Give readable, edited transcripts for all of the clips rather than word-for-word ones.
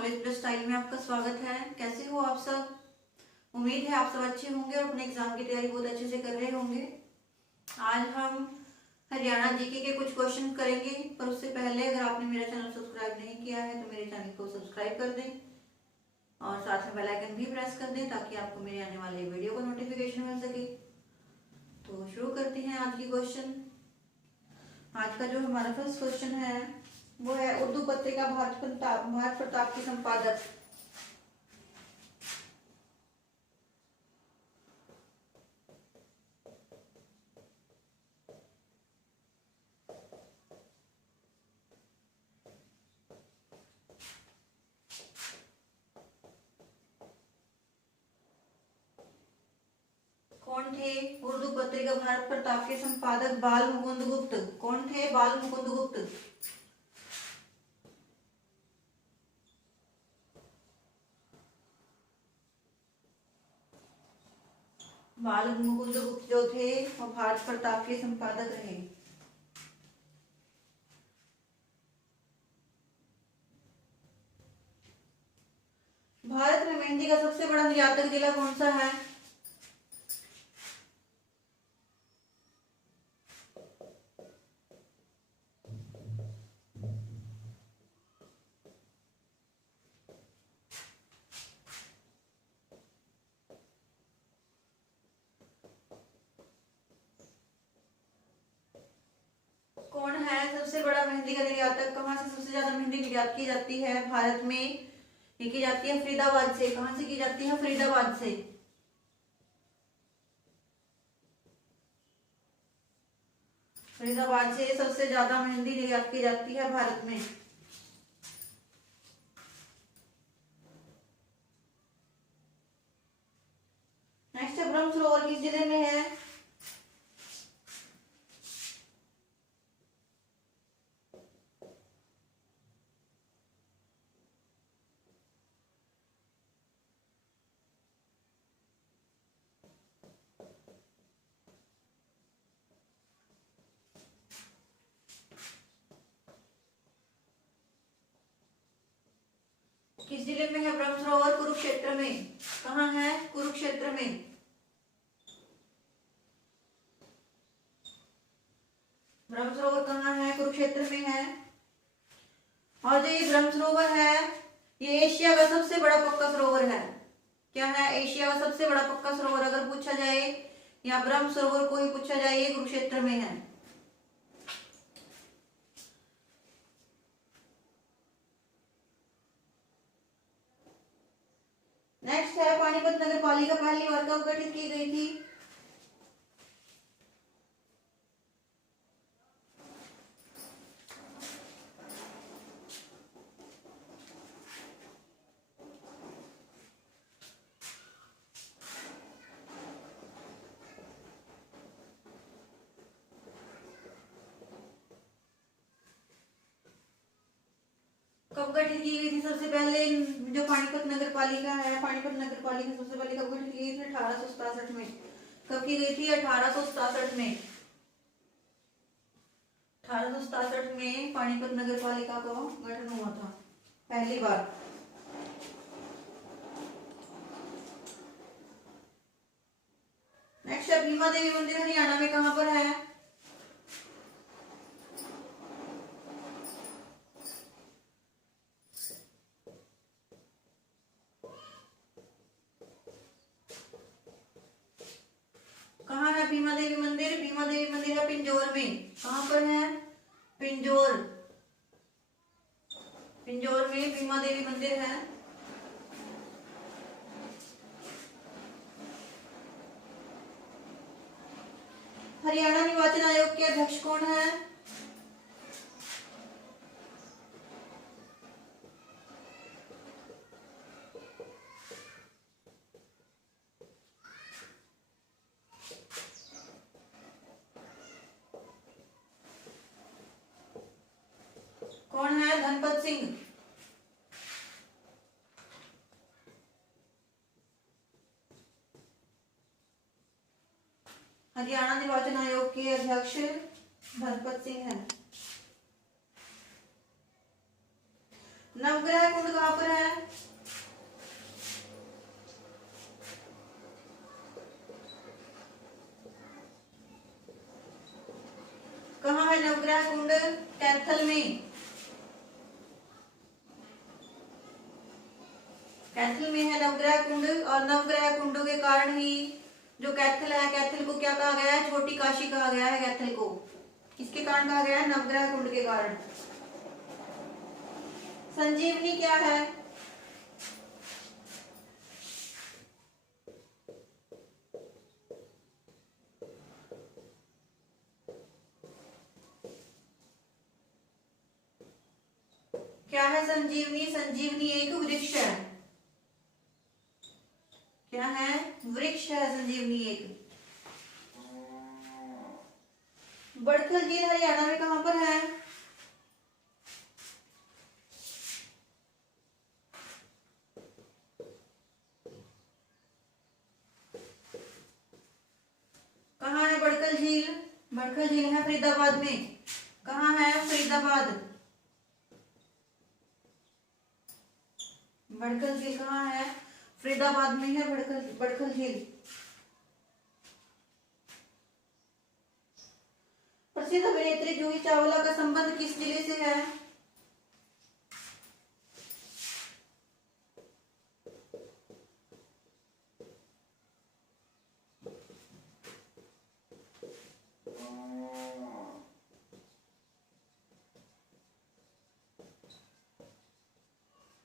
Knowledge plus style में आपका स्वागत है। कैसे हो आप सब? उम्मीद है आप सब अच्छे होंगे और अपने एग्जाम की तैयारी बहुत अच्छे से कर रहे होंगे। आज हम हरियाणा जीके के कुछ क्वेश्चन करेंगे, पर उससे पहले अगर आपने मेरा चैनल सब्सक्राइब नहीं किया है तो मेरे चैनल को सब्सक्राइब कर दें और साथ में बेल आइकन भी प्रेस कर दें ताकि आपको मेरे आने वाले वीडियो का नोटिफिकेशन मिल सके। तो शुरू करते हैं आज की क्वेश्चन। आज का जो हमारा फर्स्ट क्वेश्चन है वो है उर्दू पत्रिका भारत प्रताप के संपादक। कौन थे उर्दू पत्रिका भारत प्रताप के संपादक? बाल मुकुंद गुप्त। कौन थे? बाल मुकुंद गुप्त। बाल मुकुंद गुप्त जो थे वो भारत प्रताप के संपादक रहे। भारत में मेहंदी का सबसे बड़ा निर्यातक जिला कौन सा है? कौन है सबसे बड़ा मेहंदी का निर्यातक? कहाँ से सबसे ज्यादा मेहंदी निर्यात की जाती है भारत में? ये की जाती है फरीदाबाद से। कहाँ से की जाती है? फरीदाबाद से। फरीदाबाद से सबसे ज्यादा मेहंदी निर्यात की जाती है भारत में। नेक्स्ट है ब्रह्म सरोवर किस जिले में है? किस जिले में है ब्रह्म सरोवर? कुरुक्षेत्र में। कहाँ है? कुरुक्षेत्र में। ब्रह्म सरोवर कहाँ है? कुरुक्षेत्र में है। और जो ये ब्रह्म सरोवर है ये एशिया का सबसे बड़ा पक्का सरोवर है। क्या है? एशिया का सबसे बड़ा पक्का सरोवर अगर पूछा जाए या ब्रह्म सरोवर को ही पूछा जाए, ये कुरुक्षेत्र में है। नेक्स्ट है पानीपत नगर पालिका पहली बार कब गठित की गई थी? कब गठित की गई थी सबसे पहले? जो पानीपत नगर पालिका है, पानीपत नगर पालिका सबसे पहले कब गठित की गई थी? 1867 में। कब की गई थी? 1867 में। 1867 में पानीपत नगर पालिका का गठन हुआ था पहली बार। नेक्स्ट है भीमा देवी मंदिर हरियाणा में कहां पर है? कहाँ है भीमा देवी मंदिर? भीमा देवी मंदिर है पिंजौर में। कहाँ पर है? पिंजौर। पिंजौर में भीमा देवी मंदिर है। हरियाणा निर्वाचन आयोग के अध्यक्ष कौन है? कौन है? धनपत सिंह। हरियाणा निर्वाचन आयोग के अध्यक्ष धनपत सिंह है। नवग्रह कुंड कहाँ पर है? कहाँ है नवग्रह कुंड? कैथल में। कैथल में है नवग्रह कुंड, और नवग्रह कुंडों के कारण ही जो कैथल है, कैथल को क्या कहा गया है? छोटी काशी कहा गया है कैथल को। किसके कारण कहा गया है? नवग्रह कुंड के कारण। संजीवनी क्या है? क्या है संजीवनी? संजीवनी एक वृक्ष है। क्या है? वृक्ष है संजीवनी एक। बड़खल झील हरियाणा में कहां पर है? कहाँ है बड़खल झील? बड़खल झील है फरीदाबाद में। कहाँ है? फरीदाबाद। बड़खल झील कहाँ है? फरीदाबाद में है बड़खल झील। प्रसिद्ध अभिनेत्री जूही चावला का संबंध किस जिले से है?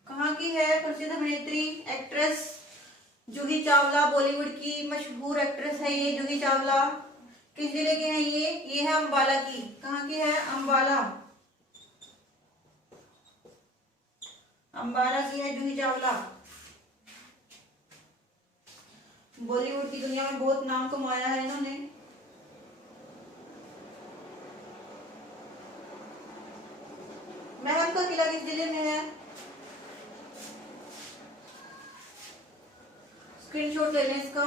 कहाँ की है प्रसिद्ध अभिनेत्री एक्ट्रेस जूही चावला? बॉलीवुड की मशहूर एक्ट्रेस है ये जूही चावला। किस जिले के हैं ये है अंबाला की। कहाँ की है? अंबाला। अंबाला की है जूही चावला। बॉलीवुड की दुनिया में बहुत नाम कमाया है इन्होंने। महल का किला किस जिले में है? स्क्रीनशॉट ले लें इसका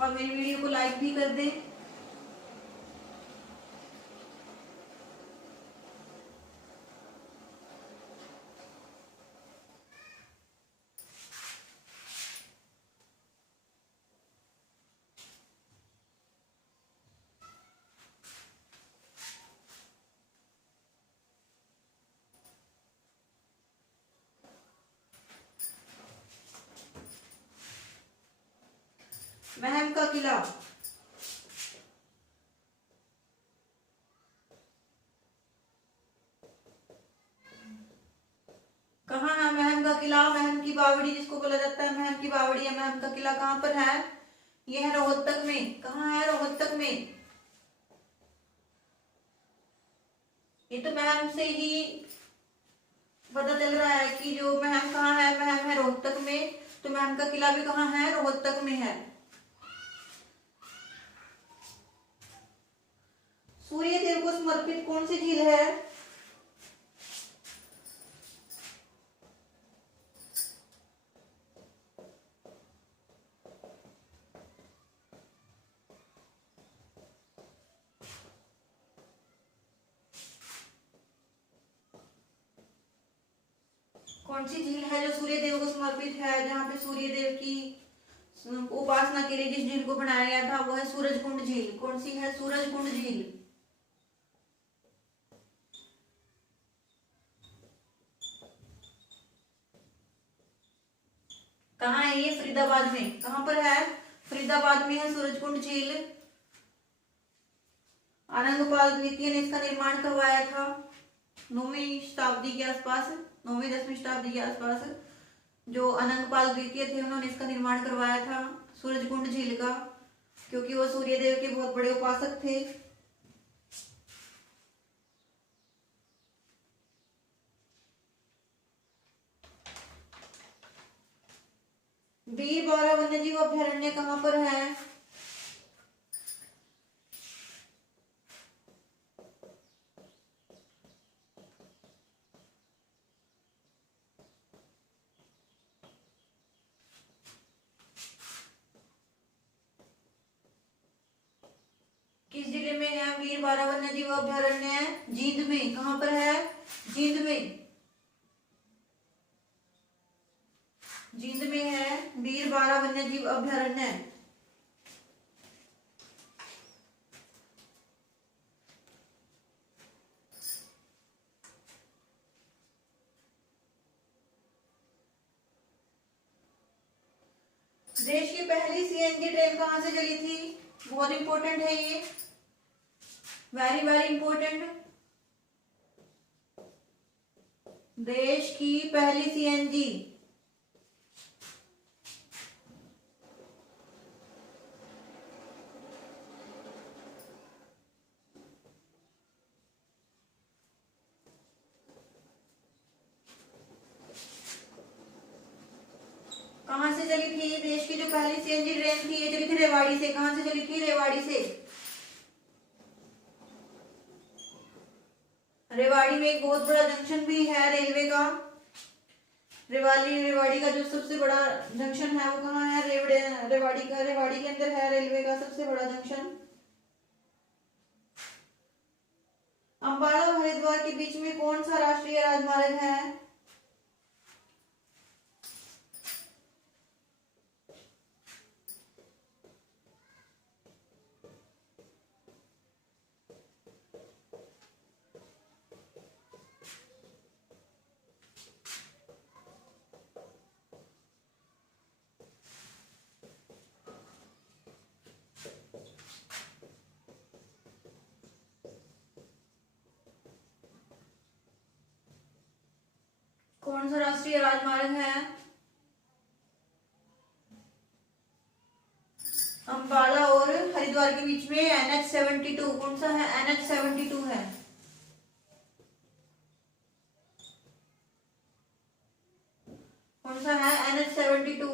और मेरी वीडियो को लाइक भी कर दें। महम का किला कहाँ है? महम का किला, महम की बावड़ी जिसको बोला जाता है, महम की बावड़ी या महम का किला कहाँ पर है? यह है रोहतक में। कहाँ है? रोहतक में। ये तो महम से ही पता चल रहा है कि जो महम कहाँ है, महम है रोहतक में, तो महम का किला भी कहाँ है? रोहतक में है। सूर्य देव को समर्पित कौन सी झील है? कौन सी झील है जो सूर्य देव को समर्पित है, जहाँ पे सूर्य देव की उपासना के लिए जिस झील को बनाया गया था वो है सूरजकुंड झील। कौन सी है? सूरजकुंड झील। कहाँ है ये? फरीदाबाद में। कहाँ पर है? फरीदाबाद में है सूरजकुंड झील। आनंदपाल द्वितीय ने इसका निर्माण करवाया था 9वीं शताब्दी के आसपास, 9वीं 10वीं शताब्दी के आसपास। जो आनंदपाल द्वितीय थे उन्होंने इसका निर्माण करवाया था सूरजकुंड झील का, क्योंकि वो सूर्य देव के बहुत बड़े उपासक थे। बीरबारा वन्यजीव अभयारण्य कहाँ पर है? किस जिले में है बीरबारा वन्यजीव अभयारण्य? जींद में। कहाँ पर है? जींद में। जींद में है बीरबारा वन्यजीव अभयारण्य। पहली सीएनजी ट्रेन कहाँ से चली थी? बहुत इंपॉर्टेंट है ये, वेरी वेरी इंपॉर्टेंट। देश की पहली सीएनजी कहाँ से चली थी? देश की जो पहली सीएनजी ट्रेन थी ये चली थी रेवाड़ी से। कहाँ से चली थी? रेवाड़ी से। रेवाड़ी में एक बहुत बड़ा जंक्शन भी है रेलवे का। रेवाड़ी का जो सबसे बड़ा जंक्शन है वो कहाँ है? रेवाड़ी का। रेवाड़ी के अंदर है रेलवे का सबसे बड़ा जंक्शन। अंबाला और हरिद्वार के बीच में कौन सा राष्ट्रीय राजमार्ग है? कौन सा राष्ट्रीय राजमार्ग है? अंबाला और हरिद्वार के बीच में NH-72। कौन सा है? NH-72 है। कौन सा है? NH-72।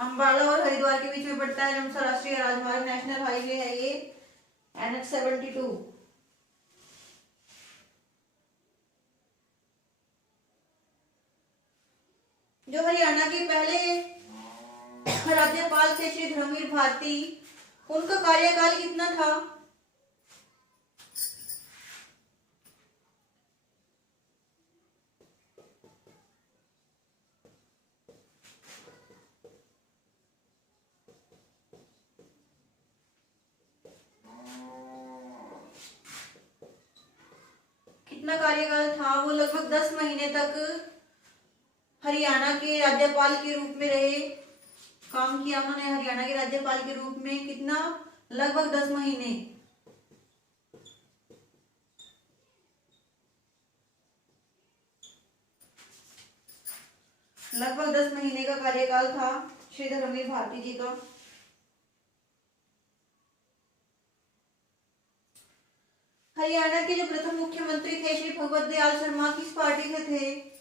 अंबाला और हरिद्वार के बीच में पड़ता है कौन सा राष्ट्रीय राजमार्ग? नेशनल हाईवे है ये NH-72। जो हरियाणा के पहले राज्यपाल थे श्री धर्मवीर भारती, उनका कार्यकाल कितना था? कितना कार्यकाल था? वो लगभग 10 महीने तक हरियाणा के राज्यपाल के रूप में रहे, काम किया उन्होंने हरियाणा के राज्यपाल के रूप में। कितना? लगभग 10 महीने। लगभग 10 महीने का कार्यकाल था श्री धर्मवीर भारती जी का। हरियाणा के जो प्रथम मुख्यमंत्री थे श्री भगवत दयाल शर्मा किस पार्टी से थे?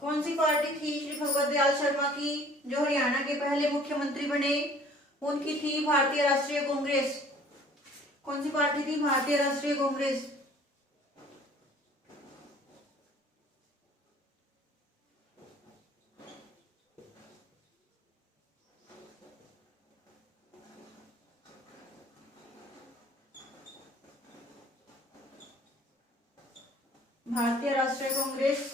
कौन सी पार्टी थी श्री भगवत दयाल शर्मा की जो हरियाणा के पहले मुख्यमंत्री बने? उनकी थी भारतीय राष्ट्रीय कांग्रेस। कौन सी पार्टी थी? भारतीय राष्ट्रीय कांग्रेस। भारतीय राष्ट्रीय कांग्रेस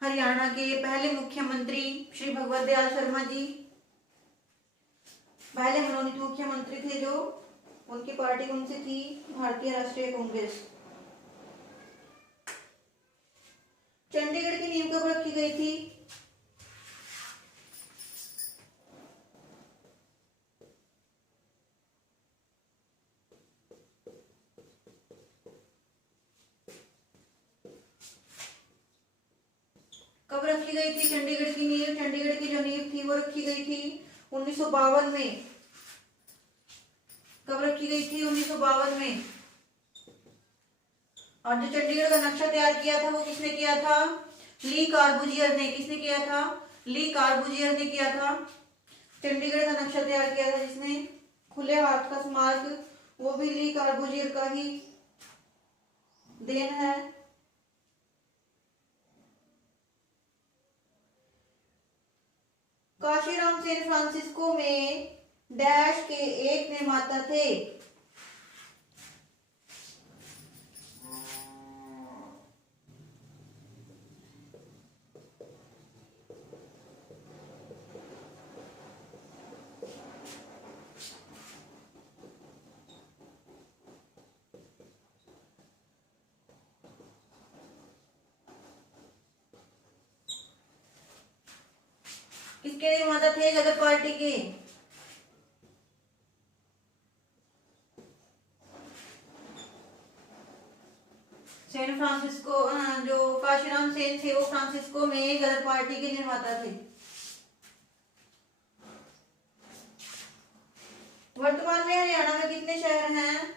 हरियाणा के पहले मुख्यमंत्री श्री भगवत दयाल शर्मा जी पहले मनोनीत मुख्यमंत्री थे जो, उनकी पार्टी कौन सी थी? भारतीय राष्ट्रीय कांग्रेस। चंडीगढ़ की नींव कब रखी गई थी? कब रखी गई थी चंडीगढ़ की नींव? चंडीगढ़ की जो नींव थी वो रखी गई थी 1952 में। कब रखी गई थी? 1952 में। और जो चंडीगढ़ का नक्शा तैयार किया था वो किसने किया था? ली कार्बूजियर ने। किसने किया था? ली कार्बूजियर ने किया था। चंडीगढ़ का नक्शा तैयार किया था जिसने, खुले हाथ का स्मारक, वो भी ली कार्बूजियर का ही देन है। काशीराम सैन फ्रांसिस्को में डैश के एक निर्माता थे। किसके निर्माता थे गदर पार्टी के? सेंट फ्रांसिस्को, जो काशीराम सेन थे वो फ्रांसिस्को में गदर पार्टी के निर्माता थे। वर्तमान में हरियाणा में कितने शहर हैं?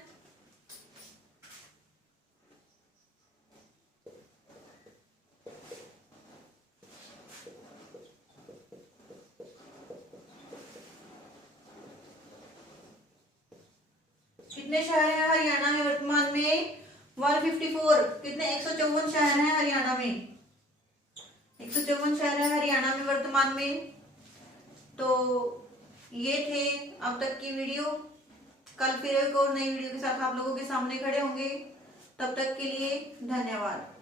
कितने शहर हैं हरियाणा में वर्तमान में? 154। कितने? 154 शहर हैं हरियाणा में। 154 शहर है हरियाणा में वर्तमान में। तो ये थे अब तक की वीडियो। कल फिर एक और नई वीडियो के साथ आप लोगों के सामने खड़े होंगे। तब तक के लिए धन्यवाद।